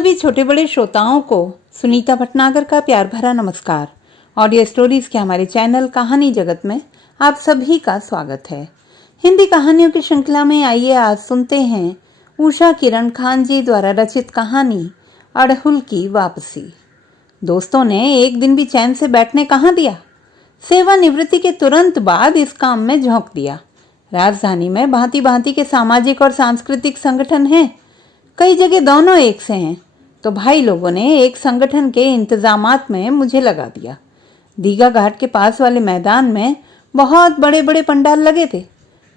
सभी छोटे बड़े श्रोताओं को सुनीता भटनागर का प्यार भरा नमस्कार। ऑडियो स्टोरीज के हमारे चैनल कहानी जगत में आप सभी का स्वागत है। हिंदी कहानियों की श्रृंखला में आइए आज सुनते हैं उषा किरण खान जी द्वारा रचित कहानी अड़हुल की वापसी। दोस्तों ने एक दिन भी चैन से बैठने कहाँ दिया। सेवानिवृत्ति के तुरंत बाद इस काम में झोंक दिया। राजधानी में भांति भांति के सामाजिक और सांस्कृतिक संगठन हैं। कई जगह दोनों एक से हैं, तो भाई लोगों ने एक संगठन के इंतजामात में मुझे लगा दिया। दीघा घाट के पास वाले मैदान में बहुत बड़े बड़े पंडाल लगे थे।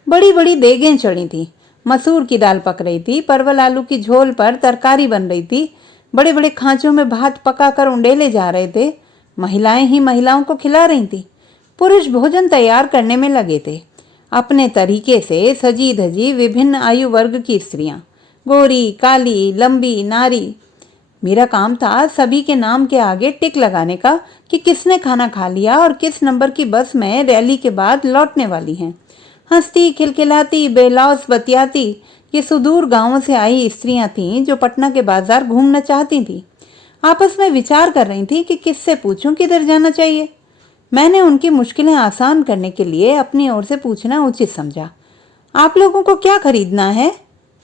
बड़ी बड़ी देगें चढ़ी थी। मसूर की दाल पक रही थी, परवल आलू की झोल पर तरकारी बन रही थी। बड़े बड़े खांचों में भात पकाकर उंडेले जा रहे थे। महिलाएं ही महिलाओं को खिला रही थी। पुरुष भोजन तैयार करने में लगे थे। अपने तरीके से सजी धजी विभिन्न आयु वर्ग की स्त्रियां, गोरी, काली, लंबी, नारी। मेरा काम था सभी के नाम के आगे टिक लगाने का कि किसने खाना खा लिया और किस नंबर की बस में रैली के बाद लौटने वाली हैं। हंसती खिलखिलाती बेलौस बतियाती ये सुदूर गांवों से आई स्त्रियां थीं जो पटना के बाजार घूमना चाहती थीं। आपस में विचार कर रही थी कि किससे पूछूं किधर जाना चाहिए। मैंने उनकी मुश्किलें आसान करने के लिए अपनी ओर से पूछना उचित समझा। आप लोगों को क्या खरीदना है?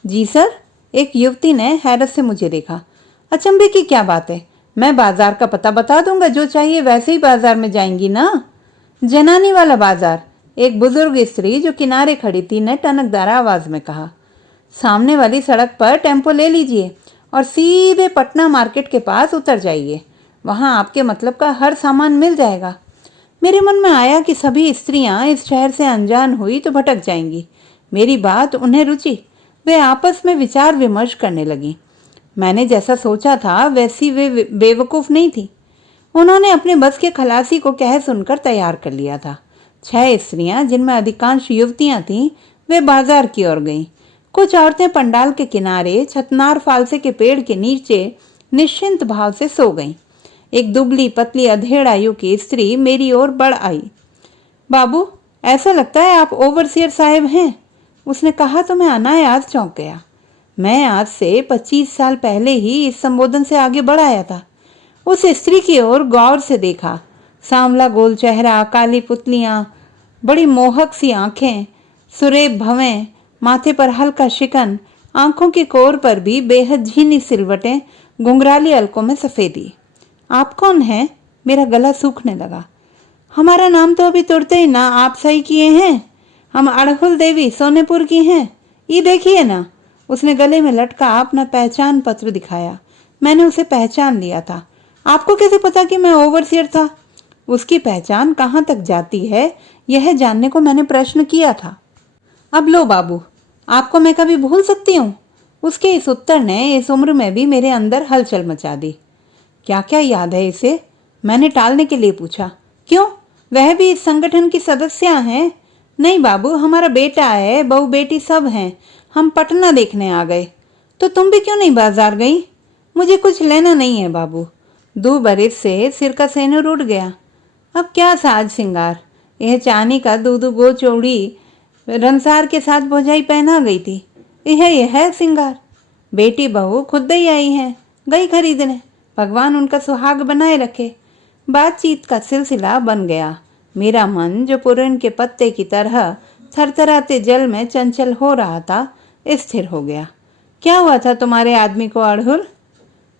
जी सर, एक युवती ने हैरत से मुझे देखा। अचंभे की क्या बात है, मैं बाजार का पता बता दूंगा, जो चाहिए वैसे ही बाजार में जाएंगी ना। जनानी वाला बाजार, एक बुजुर्ग स्त्री जो किनारे खड़ी थी ने टनकदार आवाज में कहा। सामने वाली सड़क पर टेम्पो ले लीजिए और सीधे पटना मार्केट के पास उतर जाइए। वहां आपके मतलब का हर सामान मिल जाएगा। मेरे मन में आया कि सभी स्त्रियां इस शहर से अनजान हुई तो भटक जाएंगी। मेरी बात उन्हें रुचि। वे आपस में विचार विमर्श करने लगी। मैंने जैसा सोचा था वैसी वे बेवकूफ नहीं थी। उन्होंने अपने बस के खलासी को कह सुनकर तैयार कर लिया था। 6 स्त्रियां, जिनमें अधिकांश युवतियां थीं, वे बाजार की ओर गईं। कुछ औरतें पंडाल के किनारे छतनार फालसे के पेड़ के नीचे निश्चिंत भाव से सो गईं। एक दुबली पतली अधेड़ आयु की स्त्री मेरी ओर बढ़ आई। बाबू, ऐसा लगता है आप ओवरसियर साहब हैं, उसने कहा तो मैं अनायास चौंक गया। मैं आज से 25 साल पहले ही इस संबोधन से आगे बढ़ आया था। उस स्त्री की ओर गौर से देखा। सांवला गोल चेहरा, काली पुतलियां, बड़ी मोहक सी आंखें, सुरेब भवें, माथे पर हल्का शिकन, आंखों की कोर पर भी बेहद झीनी सिलवटें, घुंघराली अलकों में सफेदी। आप कौन हैं? मेरा गला सूखने लगा। हमारा नाम तो अभी तुरते ही ना आप सही किए हैं। हम अड़हुल देवी सोनेपुर की हैं। ये देखिए ना। उसने गले में लटका अपना पहचान पत्र दिखाया। मैंने उसे पहचान लिया था। आपको कैसे पता कि मैं ओवरसियर था? उसकी पहचान कहाँ तक जाती है, यह जानने को मैंने प्रश्न किया था। अब लो बाबू, आपको मैं कभी भूल सकती हूँ? उसके इस उत्तर ने इस उम्र में भी मेरे अंदर हलचल मचा दी। क्या क्या याद है इसे? मैंने टालने के लिए पूछा। क्यों, वह भी इस संगठन की सदस्य हैं? नहीं बाबू, हमारा बेटा है, बहू बेटी सब हैं। हम पटना देखने आ गए। तो तुम भी क्यों नहीं बाजार गई? मुझे कुछ लेना नहीं है बाबू। 2 बरस से सिर का सेनुर उड़ गया। अब क्या साज सिंगार। यह चांदी का दूधू गो चौड़ी रंसार के साथ भौजाई पहना गई थी। यह सिंगार। बेटी बहू खुद ही आई हैं, गई खरीदने। भगवान उनका सुहाग बनाए रखे। बातचीत का सिलसिला बन गया। मेरा मन, जो पुरन के पत्ते की तरह थरथराते जल में चंचल हो रहा था, स्थिर हो गया। क्या हुआ था तुम्हारे आदमी को अड़हुल?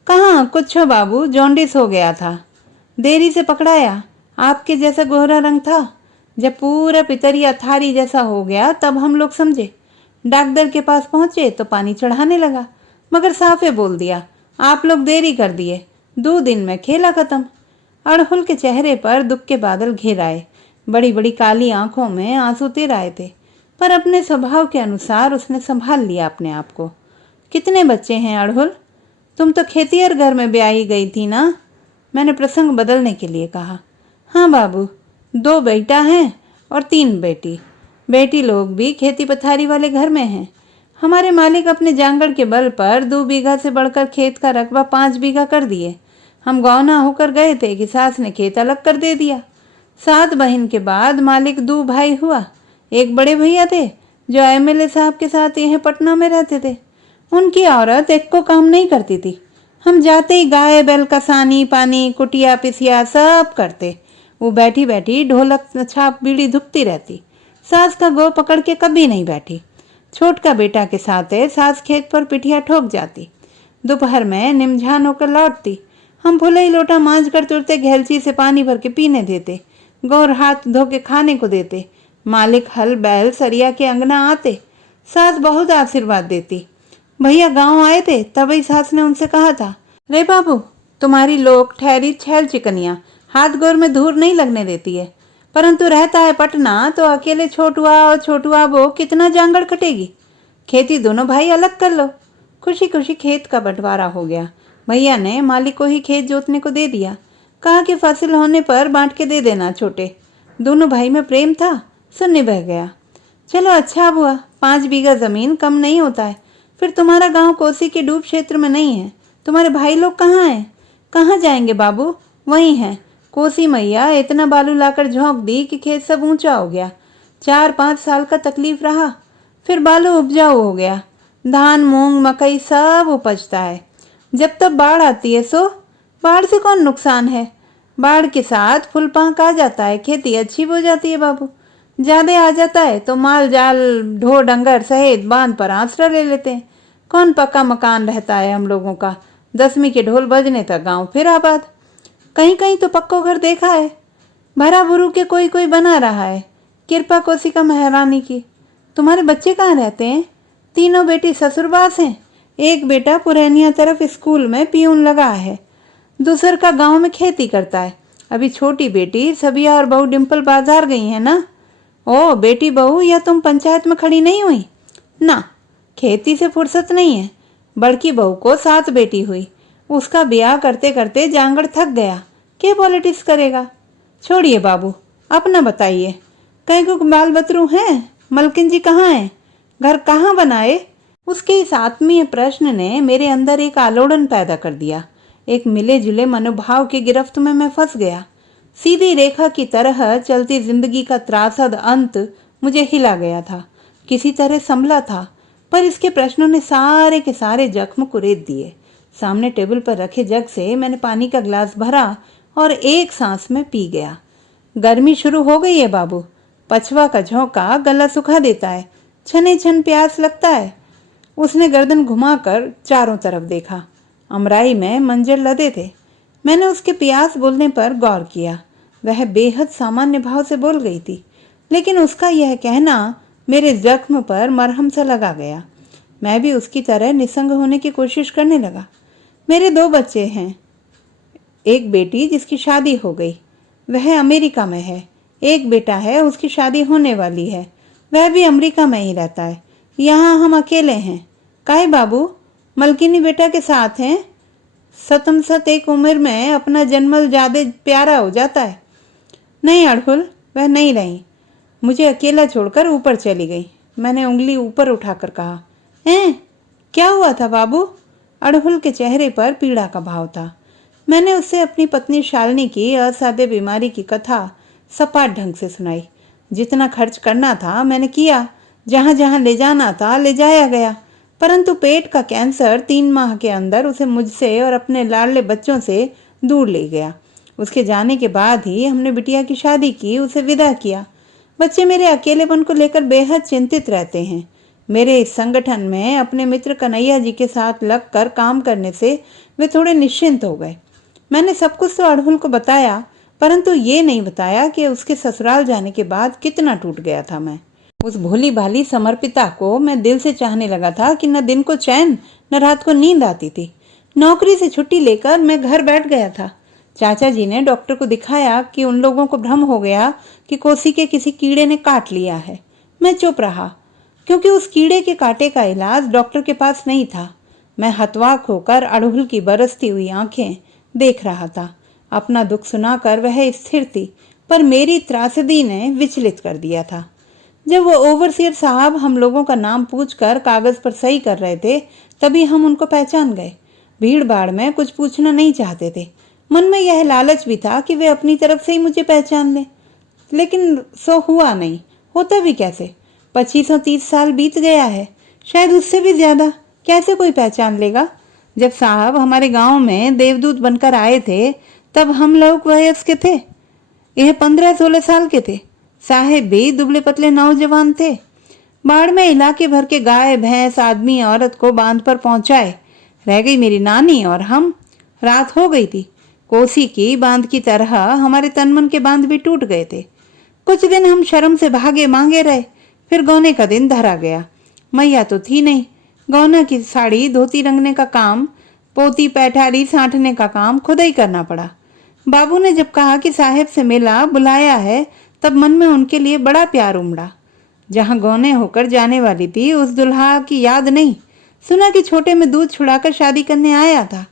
कहाँ कुछ हो बाबू, जॉन्डिस हो गया था। देरी से पकड़ाया। आपके जैसा गोरा रंग था। जब पूरा पितरिया थारी जैसा हो गया तब हम लोग समझे। डॉक्टर के पास पहुंचे तो पानी चढ़ाने लगा, मगर साफे बोल दिया, आप लोग देरी कर दिए। 2 दिन में खेला खत्म। अड़हुल के चेहरे पर दुख के बादल घिर आए। बड़ी बड़ी काली आंखों में आंसू तिर आए थे, पर अपने स्वभाव के अनुसार उसने संभाल लिया अपने आप को। कितने बच्चे हैं अड़हुल? तुम तो खेतिहर घर में ब्याही गई थी ना? मैंने प्रसंग बदलने के लिए कहा। हाँ बाबू, 2 बेटा हैं और 3 बेटी। बेटी लोग भी खेती पथारी वाले घर में हैं। हमारे मालिक अपने जांगड़ के बल पर 2 बीघा से बढ़कर खेत का रकबा 5 बीघा कर दिए। हम गौना होकर गए थे कि सास ने खेत अलग कर दे दिया। 7 बहन के बाद मालिक 2 भाई हुआ। एक बड़े भैया थे जो एमएलए साहब के साथ यह पटना में रहते थे। उनकी औरत एक को काम नहीं करती थी। हम जाते ही गाय बैल कसानी पानी कुटिया पिसिया सब करते। वो बैठी बैठी ढोलक छाप बीड़ी धुकती रहती। सास का गो पकड़ के कभी नहीं बैठी। छोट का बेटा के साथ है, सास खेत पर पिठिया ठोक जाती। दोपहर में निमझान होकर लौटती। हम भूले ही लोटा मांझ कर तुरते घेलची से पानी भर के पीने देते। गौर हाथ धो के खाने को देते। मालिक हल बैल सरिया के अंगना आते। सास बहुत आशीर्वाद देती। भैया गांव आए थे, तभी सास ने उनसे कहा था, रे बाबू तुम्हारी लोग ठहरी छैल चिकनिया हाथ गोर में धूर नहीं लगने देती है, परंतु रहता है पटना तो अकेले छोटुआ और छोटुआ वो कितना जांगड़ कटेगी। खेती दोनों भाई अलग कर लो। खुशी खुशी खेत का बंटवारा हो गया। भैया ने मालिक को ही खेत जोतने को दे दिया। कहा कि फसल होने पर बांट के दे देना छोटे। दोनों भाई में प्रेम था, सुनने बह गया। चलो अच्छा हुआ, 5 बीघा जमीन कम नहीं होता है। फिर तुम्हारा गांव कोसी के डूब क्षेत्र में नहीं है। तुम्हारे भाई लोग कहाँ हैं? कहाँ जाएंगे बाबू? वहीं हैं। कोसी मैया इतना बालू लाकर झोंक दी कि खेत सब ऊंचा हो गया। 4-5 साल का तकलीफ रहा, फिर बालू उपजाऊ हो गया। धान मूंग मकई सब उपजता है। जब तब बाढ़ आती है सो बाढ़ से कौन नुकसान है? बाढ़ के साथ फुल पांक आ जाता है, खेती अच्छी हो जाती है बाबू। ज्यादा आ जाता है तो माल जाल ढो डंगर सहित बांध पर आसरा ले लेते हैं। कौन पक्का मकान रहता है हम लोगों का? 10वीं के ढोल बजने तक गांव फिर आबाद। कहीं कहीं तो पक्को घर देखा है। भरा भुरू के कोई कोई बना रहा है। कृपा कोशिका महारानी की। तुम्हारे बच्चे कहाँ रहते हैं? तीनों बेटी ससुरबास हैं। एक बेटा पुरैनिया तरफ स्कूल में पियून लगा है। दूसर का गांव में खेती करता है। अभी छोटी बेटी सबिया और बहू डिम्पल बाजार गई है ना। ओ बेटी बहू, या तुम पंचायत में खड़ी नहीं हुई? ना, खेती से फुर्सत नहीं है। बड़की बहू को 7 बेटी हुई। उसका ब्याह करते करते जांगड़ थक गया। क्या पॉलिटिक्स करेगा? छोड़िए बाबू, अपना बताइए। कहीं को बाल बतरू हैं? मलकिन जी कहाँ हैं? घर कहाँ बनाए? उसके इस आत्मीय प्रश्न ने मेरे अंदर एक आलोड़न पैदा कर दिया। एक मिले जुले मनोभाव की गिरफ्त में मैं फंस गया। सीधी रेखा की तरह चलती जिंदगी का त्रासद अंत मुझे हिला गया था। किसी तरह संभला था, पर इसके प्रश्नों ने सारे के सारे जख्म कुरेद दिए। सामने टेबल पर रखे जग से मैंने पानी का गिलास भरा और एक सांस में पी गया। गर्मी शुरू हो गई है बाबू। पछवा का झोंका गला सुखा देता है। छने छन प्यास लगता है। उसने गर्दन घुमाकर चारों तरफ देखा। अमराई में मंजर लदे थे। मैंने उसके प्यास बोलने पर गौर किया। वह बेहद सामान्य भाव से बोल गई थी, लेकिन उसका यह कहना मेरे जख्म पर मरहम सा लगा गया। मैं भी उसकी तरह निसंग होने की कोशिश करने लगा। मेरे 2 बच्चे हैं। एक बेटी जिसकी शादी हो गई, वह अमेरिका में है। एक बेटा है, उसकी शादी होने वाली है, वह भी अमेरिका में ही रहता है। यहाँ हम अकेले हैं। काहे बाबू, मलकिनी बेटा के साथ हैं? सतमसत एक उम्र में अपना जन्मल ज्यादा प्यारा हो जाता है। नहीं अड़हुल, वह नहीं रही। मुझे अकेला छोड़कर ऊपर चली गई। मैंने उंगली ऊपर उठाकर कहा, हैं क्या हुआ था बाबू? अड़हुल के चेहरे पर पीड़ा का भाव था। मैंने उससे अपनी पत्नी शालिनी की असाध्य बीमारी की कथा सपाट ढंग से सुनाई। जितना खर्च करना था मैंने किया। जहां जहां ले जाना था ले जाया गया, परंतु पेट का कैंसर 3 माह के अंदर उसे मुझसे और अपने लाडले बच्चों से दूर ले गया। उसके जाने के बाद ही हमने बिटिया की शादी की, उसे विदा किया। बच्चे मेरे अकेलेपन को लेकर बेहद चिंतित रहते हैं। मेरे इस संगठन में अपने मित्र कन्हैया जी के साथ लगकर काम करने से वे थोड़े निश्चिंत हो गए। मैंने सब कुछ तो अड़हुल को बताया, परंतु ये नहीं बताया कि उसके ससुराल जाने के बाद कितना टूट गया था मैं। उस भोली भाली समर्पिता को मैं दिल से चाहने लगा था कि न दिन को चैन न रात को नींद आती थी। नौकरी से छुट्टी लेकर मैं घर बैठ गया था। चाचा जी ने डॉक्टर को दिखाया कि उन लोगों को भ्रम हो गया कि कोसी के किसी कीड़े ने काट लिया है। मैं चुप रहा, क्योंकि उस कीड़े के कांटे का इलाज डॉक्टर के पास नहीं था। मैं हतवाक होकर अड़हुल की बरसती हुई आंखें देख रहा था। अपना दुख सुनाकर वह स्थिर थी, पर मेरी त्रासदी ने विचलित कर दिया था। जब वो ओवरसियर साहब हम लोगों का नाम पूछकर कागज पर सही कर रहे थे, तभी हम उनको पहचान गए। भीड़ भाड़ में कुछ पूछना नहीं चाहते थे। मन में यह लालच भी था कि वे अपनी तरफ से ही मुझे पहचान लें, लेकिन सो हुआ नहीं। होता भी कैसे? 25-30 साल बीत गया है, शायद उससे भी ज्यादा। कैसे कोई पहचान लेगा? जब साहब हमारे गांव में देवदूत बनकर आए थे तब हम लोग वयस्क थे। यह 15-16 साल के थे। साहेब भी दुबले पतले नौजवान थे। बाढ़ में इलाके भर के गाय भैंस आदमी औरत को बांध पर पहुंचाए। रह गई मेरी नानी और हम। रात हो गई थी। कोसी की बांध की तरह हमारे तन मन के बांध भी टूट गए थे। कुछ दिन हम शर्म से भागे मांगे रहे। फिर गौने का दिन धरा गया। मैया तो थी नहीं। गौना की साड़ी धोती रंगने का काम, पोती पैठारी साँटने का काम खुद ही करना पड़ा। बाबू ने जब कहा कि साहेब से मिला बुलाया है, तब मन में उनके लिए बड़ा प्यार उमड़ा। जहां गौने होकर जाने वाली थी उस दुल्हा की याद नहीं। सुना कि छोटे में दूध छुड़ाकर शादी करने आया था।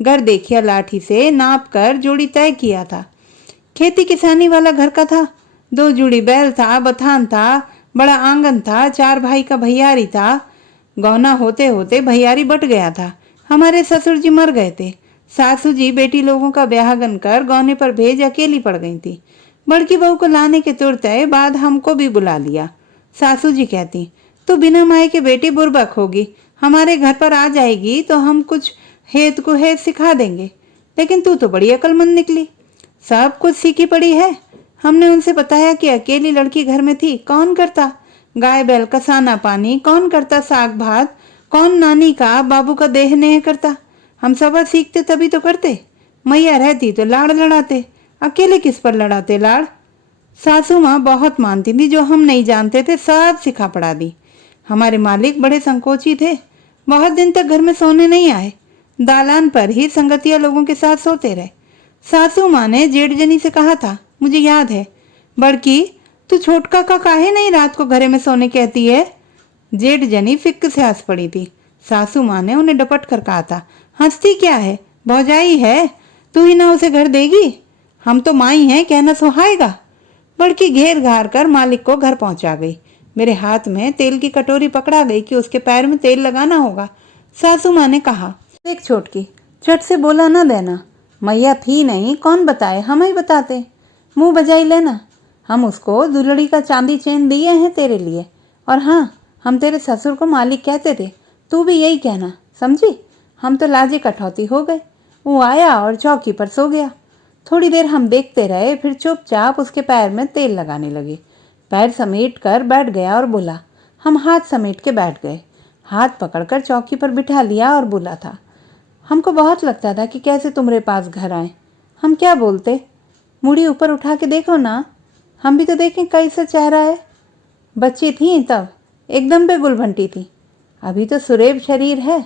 घर देखिया लाठी से नाप कर जोड़ी तय किया था। खेती किसानी वाला घर का था। 2 जोड़ी बैल था, बथान था, बड़ा आंगन था, 4 भाई का भैयारी था। गौना होते होते भैयारी बट गया था। हमारे ससुर जी मर गए थे। सासू जी बेटी लोगों का ब्याहगन कर गौने पर भेज अकेली पड़ गई थी। बड़की बहू को लाने के तुरंत बाद हमको भी बुला लिया। सासू जी कहती, तू बिना माए के बेटी बुर्बक होगी, हमारे घर पर आ जाएगी तो हम कुछ हेत कुहेत सिखा देंगे। लेकिन तू तो बड़ी अक्लमंद निकली, सब कुछ सीखी पड़ी है। हमने उनसे बताया कि अकेली लड़की घर में थी, कौन करता गाय बैल का साना पानी, कौन करता साग भात, कौन नानी का बाबू का देह नेह करता। हम सबक सीखते तभी तो करते। मैया रहती तो लाड़ लड़ाते, अकेले किस पर लड़ाते लाड़। सासू माँ बहुत मानती थी, जो हम नहीं जानते थे सब सिखा पड़ा दी। हमारे मालिक बड़े संकोची थे। बहुत दिन तक घर में सोने नहीं आए। दालान पर ही संगतिया लोगों के साथ सोते रहे। सासू माँ ने जेठजनी से कहा था, मुझे याद है, बड़की तू छोटका का काहे नहीं रात को घरे में सोने कहती है। जेठजनी फिक्क से हंस पड़ी थी। सासू माँ ने उन्हें डपट कर कहा था, हंसती क्या है, भौजाई है, तू ही ना उसे घर देगी, हम तो माई हैं, कहना सुहाएगा। बड़की घेर घार कर मालिक को घर पहुंचा गई। मेरे हाथ में तेल की कटोरी पकड़ा गई कि उसके पैर में तेल लगाना होगा। सासू माँ ने कहा, देख छोटकी, झट से बोला ना देना, मैया थी नहीं, कौन बताए, हम ही बताते, मुंह बजाई लेना। हम उसको दुलड़ी का चांदी चेन दिए हैं तेरे लिए। और हाँ, हम तेरे ससुर को मालिक कहते थे, तू भी यही कहना, समझी। हम तो लाजे कठौती हो गए। वो आया और चौकी पर सो गया। थोड़ी देर हम देखते रहे, फिर चुपचाप उसके पैर में तेल लगाने लगे। पैर समेट कर बैठ गया और बोला। हम हाथ समेट के बैठ गए। हाथ पकड़कर चौकी पर बिठा लिया और बोला था, हमको बहुत लगता था कि कैसे तुम्हारे पास घर आए। हम क्या बोलते, मुड़ी ऊपर उठा के देखो ना, हम भी तो देखें कैसा चेहरा है। बच्ची थी तब, एकदम पे गुलभंटी थी। अभी तो सुरेब शरीर है,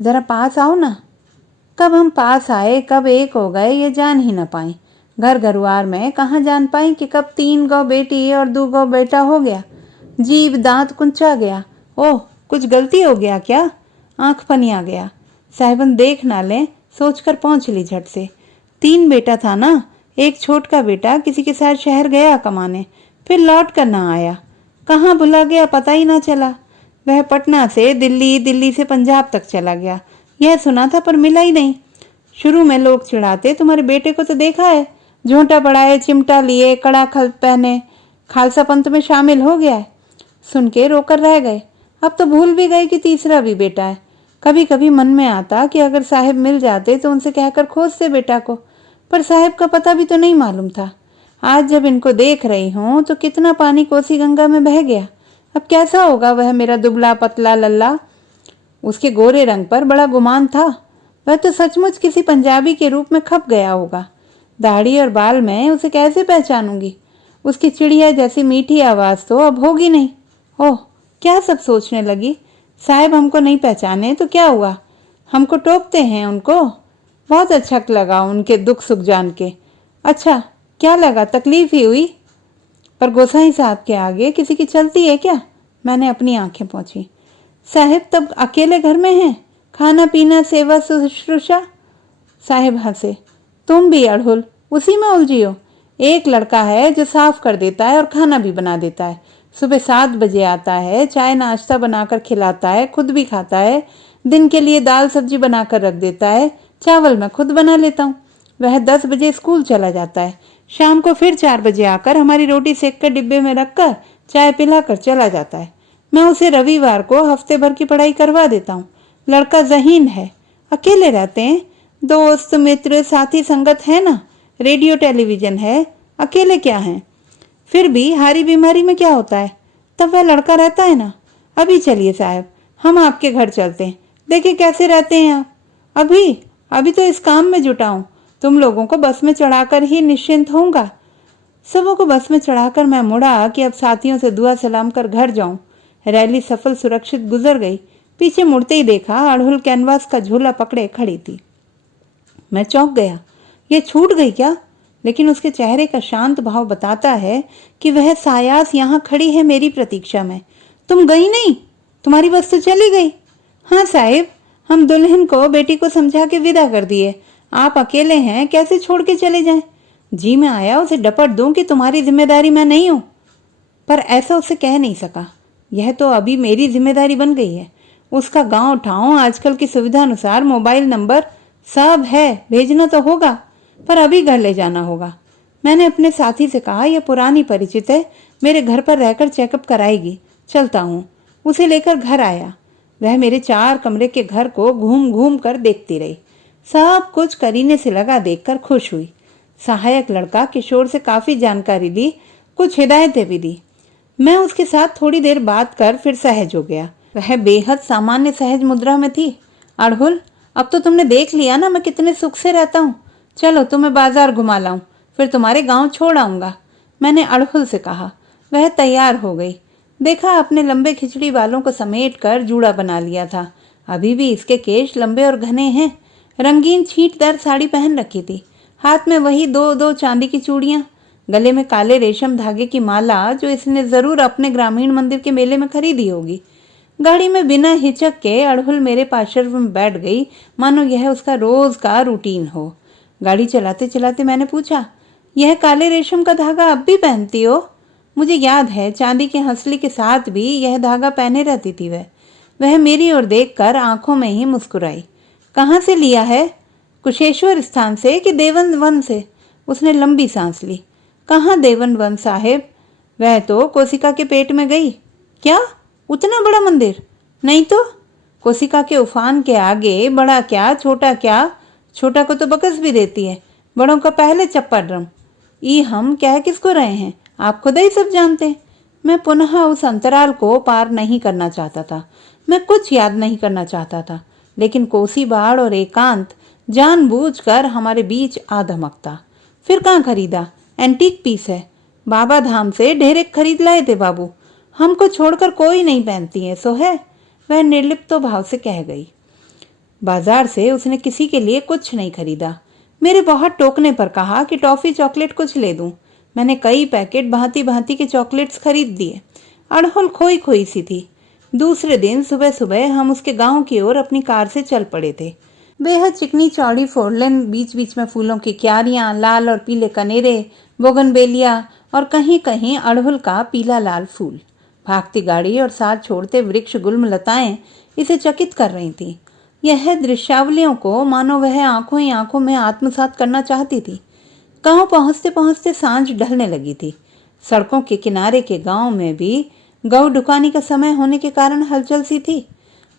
जरा पास आओ ना। कब हम पास आए, कब एक हो गए, ये जान ही न पाई। घर घरुआर में कहाँ जान पाई कि कब 3 गौ बेटी और 2 गौ बेटा हो गया। जीभ दांत कुंचा गया। ओह, कुछ गलती हो गया क्या। आंख पनिया गया। साहिबन देख ना ले सोचकर पहुंच ली झट से। 3 बेटा था ना। एक छोट का बेटा किसी के साथ शहर गया कमाने, फिर लौट कर ना आया। कहाँ भुला गया पता ही ना चला। वह पटना से दिल्ली, दिल्ली से पंजाब तक चला गया, यह सुना था, पर मिला ही नहीं। शुरू में लोग चिढ़ाते, तुम्हारे बेटे को तो देखा है, झोंटा पड़ाए, चिमटा लिए, कड़ा खल पहने, खालसा पंथ में शामिल हो गया है। सुन के रोकर रह गए। अब तो भूल भी गए कि तीसरा भी बेटा है। कभी कभी मन में आता कि अगर साहेब मिल जाते तो उनसे कहकर खोजते बेटा को, पर साहेब का पता भी तो नहीं मालूम था। आज जब इनको देख रही हूं तो कितना पानी कोसी गंगा में बह गया। अब कैसा होगा वह मेरा दुबला पतला लल्ला। उसके गोरे रंग पर बड़ा गुमान था। वह तो सचमुच किसी पंजाबी के रूप में खप गया होगा। दाढ़ी और बाल में उसे कैसे पहचानूंगी। उसकी चिड़िया जैसी मीठी आवाज तो अब होगी नहीं। ओह, क्या सब सोचने लगी। साहेब हमको नहीं पहचाने तो क्या हुआ, हमको टोकते हैं उनको। बहुत अच्छा लगा उनके दुख सुख जान के। अच्छा, क्या लगा, तकलीफ ही हुई। पर गोसाई साहब के आगे किसी की चलती है क्या। मैंने अपनी आंखें पोंछी। साहेब तब अकेले घर में हैं, खाना पीना सेवा शुश्रूषा। साहेब हंसे। तुम भी अड़हुल उसी में उलझी हो। एक लड़का है जो साफ कर देता है और खाना भी बना देता है। सुबह 7 बजे आता है, चाय नाश्ता बनाकर खिलाता है, खुद भी खाता है। दिन के लिए दाल सब्जी बनाकर रख देता है, चावल मैं खुद बना लेता हूँ। वह 10 बजे स्कूल चला जाता है। शाम को फिर 4 बजे आकर हमारी रोटी सेक कर डिब्बे में रखकर चाय पिलाकर चला जाता है। मैं उसे रविवार को हफ्ते भर की पढ़ाई करवा देता हूँ। लड़का ज़हीन है, अकेले रहते हैं? दोस्त मित्र साथी संगत है ना, रेडियो टेलीविजन है, अकेले क्या हैं? फिर भी हारी बीमारी में क्या होता है? तब वह लड़का रहता है ना। अभी चलिए साहब, हम आपके घर चलते हैं, देखिए कैसे रहते हैं आप। अभी अभी तो इस काम में जुटा हूं, तुम लोगों को बस में चढ़ाकर ही निश्चिंत होऊंगा। सबों को बस में चढ़ाकर मैं मुड़ा कि अब साथियों से दुआ सलाम कर घर जाऊं। रैली सफल सुरक्षित गुजर गई। पीछे मुड़ते ही देखा अड़हुल कैनवास का झोला पकड़े खड़ी थी। मैं चौंक गया, ये छूट गई क्या? लेकिन उसके चेहरे का शांत भाव बताता है कि वह सायास यहाँ खड़ी है मेरी प्रतीक्षा में। तुम गई नहीं? तुम्हारी बस तो चली गई। हाँ साहिब, हम दुल्हन को बेटी को समझा के विदा कर दिए। आप अकेले हैं, कैसे छोड़ के चले जाएं? जी मैं आया उसे डपट दूं कि तुम्हारी जिम्मेदारी मैं नहीं हूं, पर ऐसा उसे कह नहीं सका। यह तो अभी मेरी जिम्मेदारी बन गई है। उसका गांव ठाव आजकल की सुविधा अनुसार मोबाइल नंबर सब है, भेजना तो होगा, पर अभी घर ले जाना होगा। मैंने अपने साथी से कहा, यह पुरानी परिचित है, मेरे घर पर रहकर चेकअप कराएगी, चलता हूँ। उसे लेकर घर आया। वह मेरे 4 कमरे के घर को घूम घूम कर देखती रही। सब कुछ करीने से लगा देखकर खुश हुई। सहायक लड़का किशोर से काफी जानकारी ली, कुछ हिदायतें भी दी। मैं उसके साथ थोड़ी देर बात कर फिर सहज हो गया। वह बेहद सामान्य सहज मुद्रा में थी। अड़हुल, अब तो तुमने देख लिया ना मैं कितने सुख से रहता हूँ। चलो तुम्हें बाजार घुमा लाऊं, फिर तुम्हारे गांव छोड़ आऊंगा, मैंने अड़हुल से कहा। वह तैयार हो गई। देखा अपने लंबे खिचड़ी बालों को समेट कर जूड़ा बना लिया था। अभी भी इसके केश लंबे और घने हैं। रंगीन छींटदार साड़ी पहन रखी थी। हाथ में वही 2-2 चांदी की चूड़ियां, गले में काले रेशम धागे की माला जो इसने जरूर अपने ग्रामीण मंदिर के मेले में खरीदी होगी। गाड़ी में बिना हिचक के अड़हुल मेरे पार्श्व में बैठ गई, मानो यह उसका रोज का रूटीन हो। गाड़ी चलाते चलाते मैंने पूछा, यह काले रेशम का धागा अब भी पहनती हो? मुझे याद है चांदी की हंसली के साथ भी यह धागा पहने रहती थी। वह मेरी ओर देखकर आंखों में ही मुस्कुराई। कहाँ से लिया है? कुशेश्वर स्थान से कि देवन वन से? उसने लंबी सांस ली। कहाँ देवन वन साहेब, वह तो कोशिका के पेट में गई। क्या? उतना बड़ा मंदिर? नहीं तो। कोशिका के उफान के आगे बड़ा क्या छोटा क्या? छोटा को तो बकस भी देती है, बड़ों का पहले चप्पा ड्रम। ई हम कह किसको रहे हैं, आप खुद ही सब जानते हैं। मैं पुनः उस अंतराल को पार नहीं करना चाहता था। मैं कुछ याद नहीं करना चाहता था, लेकिन कोसी बाढ़ और एकांत जानबूझकर हमारे बीच आ धमकता। फिर कहाँ खरीदा? एंटीक पीस है, बाबा धाम से ढेरेक खरीद लाए थे बाबू। हमको छोड़कर कोई नहीं पहनती है, सो है, वह निर्लिप्त भाव से कह गई। बाजार से उसने किसी के लिए कुछ नहीं खरीदा। मेरे बहुत टोकने पर कहा कि टॉफी चॉकलेट कुछ ले दूं। मैंने कई पैकेट भांति भांति के चॉकलेट्स खरीद दिए। अड़हुल खोई खोई सी थी। दूसरे दिन सुबह सुबह हम उसके गांव की ओर अपनी कार से चल पड़े थे। बेहद चिकनी चौड़ी फोरलेन, बीच बीच में फूलों की क्यारियां, लाल और पीले कनेरे, बोगनबेलिया और कहीं कहीं अड़हुल का पीला लाल फूल। भागती गाड़ी और साथ छोड़ते वृक्ष गुल्म लताएं इसे चकित कर रही थी। यह दृश्यावलियों को मानो वह आंखों ही आंखों में आत्मसात करना चाहती थी। गांव पहुंचते पहुंचते सांझ ढलने लगी थी। सड़कों के किनारे के गांव में भी गौ ढुकानी का समय होने के कारण हलचल सी थी।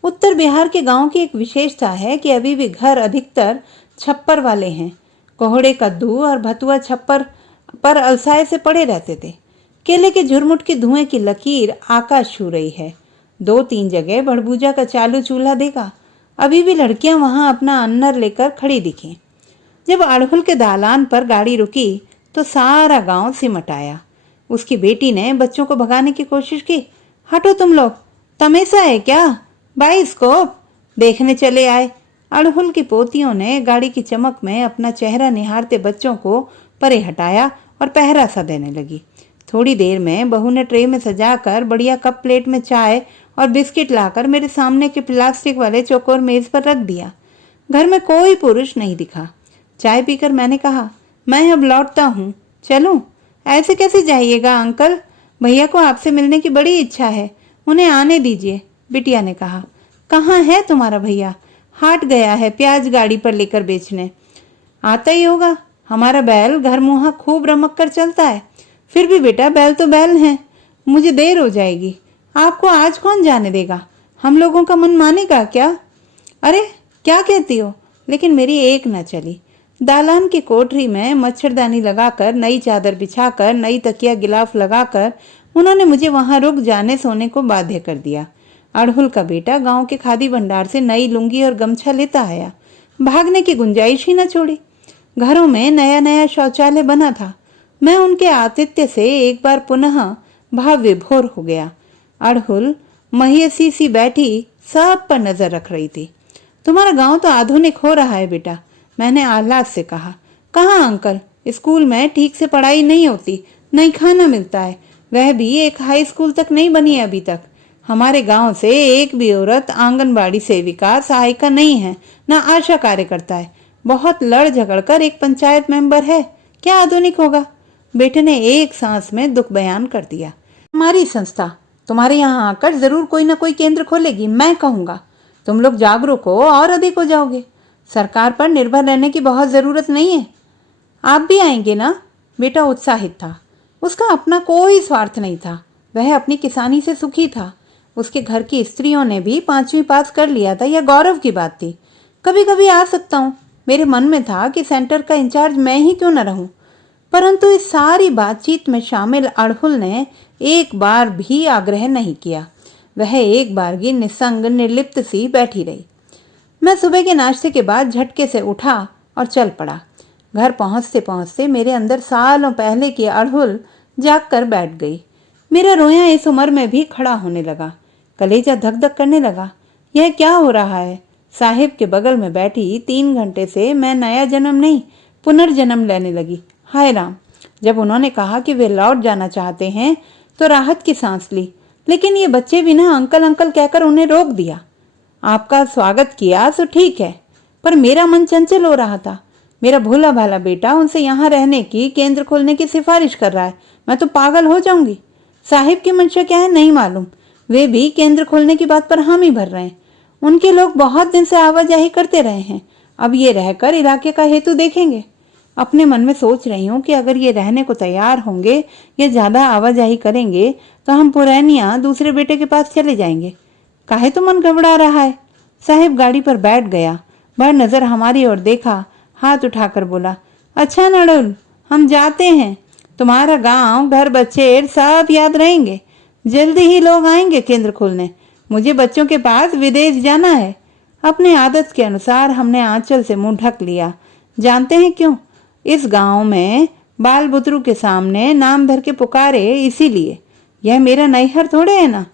उत्तर बिहार के गांव की एक विशेषता है कि अभी भी घर अधिकतर छप्पर वाले हैं। कोहड़े कद्दू और भतुआ छप्पर पर अलसाए से पड़े रहते थे। केले के झुरमुट की धुएं की लकीर आकाश छू रही है। 2-3 जगह भड़बूजा का चालू चूल्हा देखा। अभी भी लड़कियां वहां अपना अन्नर लेकर खड़ी दिखी। जब अड़हुल के दालान पर गाड़ी रुकी तो सारा गांव सिमट आया। उसकी बेटी ने बच्चों को भगाने की कोशिश की। हटो तुम लोग, तमेसा है क्या? बाइस्कोप देखने चले आए। अड़हुल की पोतियों ने गाड़ी की चमक में अपना चेहरा निहारते बच्चों को परे हटाया और पहरा सा देने लगी। थोड़ी देर में बहू ने ट्रे में सजाकर बढ़िया कप प्लेट में चाय और बिस्किट लाकर मेरे सामने के प्लास्टिक वाले चौकोर मेज पर रख दिया। घर में कोई पुरुष नहीं दिखा। चाय पीकर मैंने कहा, मैं अब लौटता हूँ, चलूं? ऐसे कैसे जाइएगा अंकल, भैया को आपसे मिलने की बड़ी इच्छा है, उन्हें आने दीजिए, बिटिया ने कहा। कहाँ है तुम्हारा भैया? हाट गया है प्याज गाड़ी पर लेकर बेचने। आता ही होगा, हमारा बैल घर मुँहा खूब रमक कर चलता है। फिर भी बेटा बैल तो बैल हैं, मुझे देर हो जाएगी। आपको आज कौन जाने देगा? हम लोगों का मन मानेगा क्या? अरे क्या कहती हो? लेकिन मेरी एक न चली। दालान की कोठरी में मच्छरदानी लगाकर, नई चादर बिछाकर, नई तकिया गिलाफ लगाकर उन्होंने मुझे वहां रुक जाने सोने को बाध्य कर दिया। अड़हुल का बेटा गांव के खादी भंडार से नई लुंगी और गमछा लेता आया। भागने की गुंजाइश ही न छोड़ी। घरों में नया नया शौचालय बना था। मैं उनके आतिथ्य से एक बार पुनः भाव विभोर हो गया। अड़हुल महियसी सी बैठी सब पर नजर रख रही थी। तुम्हारा गांव तो आधुनिक हो रहा है बेटा, मैंने आह्लाद से कहा। कहाँ अंकल, स्कूल में ठीक से पढ़ाई नहीं होती, नहीं खाना मिलता है, वह भी एक हाई स्कूल तक नहीं बनी है अभी तक। हमारे गांव से एक भी औरत आंगनबाड़ी सेविका, सहायिका नहीं है, न आशा कार्यकर्ता है। बहुत लड़ झगड़ कर एक पंचायत मेंबर है, क्या आधुनिक होगा? बेटे ने एक सांस में दुख बयान कर दिया। हमारी संस्था तुम्हारे यहाँ आकर जरूर कोई ना कोई केंद्र खोलेगी, मैं कहूँगा। तुम लोग जागरूक हो और अधिक हो जाओगे। सरकार पर निर्भर रहने की बहुत जरूरत नहीं है। आप भी आएंगे ना? बेटा उत्साहित था। उसका अपना कोई स्वार्थ नहीं था, वह अपनी किसानी से सुखी था। उसके घर की स्त्रियों ने भी 5वीं पास कर लिया था, यह गौरव की बात थी। कभी कभी आ सकता हूँ। मेरे मन में था कि सेंटर का इंचार्ज मैं ही क्यों न रहूं, परंतु इस सारी बातचीत में शामिल अड़हुल ने एक बार भी आग्रह नहीं किया। वह एक बार की निस्संग निर्लिप्त सी बैठी रही। मैं सुबह के नाश्ते के बाद झटके से उठा और चल पड़ा। घर पहुंचते पहुंचते मेरे अंदर सालों पहले की अड़हुल जाग कर बैठ गई। मेरा रोया इस उम्र में भी खड़ा होने लगा। कलेजा धक धक करने लगा। यह क्या हो रहा है? साहिब के बगल में बैठी 3 घंटे से मैं नया जन्म नहीं, पुनर्जन्म लेने लगी। हाय राम! जब उन्होंने कहा कि वे लौट जाना चाहते हैं तो राहत की सांस ली, लेकिन ये बच्चे भी ना अंकल अंकल कहकर उन्हें रोक दिया। आपका स्वागत किया तो ठीक है, पर मेरा मन चंचल हो रहा था। मेरा भोला भाला बेटा उनसे यहाँ रहने की, केंद्र खोलने की सिफारिश कर रहा है। मैं तो पागल हो जाऊंगी। साहिब की मंशा क्या है नहीं मालूम, वे भी केंद्र खोलने की बात पर हामी भर रहे हैं। उनके लोग बहुत दिन से आवाजाही करते रहे हैं, अब ये रहकर इलाके का हेतु देखेंगे। अपने मन में सोच रही हूँ कि अगर ये रहने को तैयार होंगे या ज्यादा आवाजाही करेंगे तो हम पुरैनिया दूसरे बेटे के पास चले जाएंगे। काहे तो मन घबरा रहा है। साहिब गाड़ी पर बैठ गया, वह नजर हमारी ओर देखा, हाथ उठाकर बोला, अच्छा नड़ुल, हम जाते हैं। तुम्हारा गांव, घर, बच्चे सब याद रहेंगे। जल्दी ही लोग आएंगे केंद्र खोलने। मुझे बच्चों के पास विदेश जाना है। अपने आदत के अनुसार हमने आंचल से मुंह ढक लिया। जानते हैं क्यों? इस गांव में बाल बुतरू के सामने नाम धर के पुकारे इसीलिए। यह मेरा नैहर थोड़े है ना।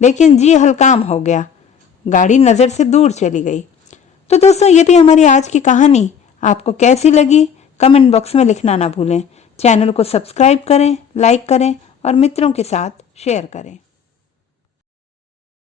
लेकिन जी हलकाम हो गया। गाड़ी नजर से दूर चली गई। तो दोस्तों, ये थी हमारी आज की कहानी। आपको कैसी लगी कमेंट बॉक्स में लिखना ना भूलें। चैनल को सब्सक्राइब करें, लाइक करें और मित्रों के साथ शेयर करें।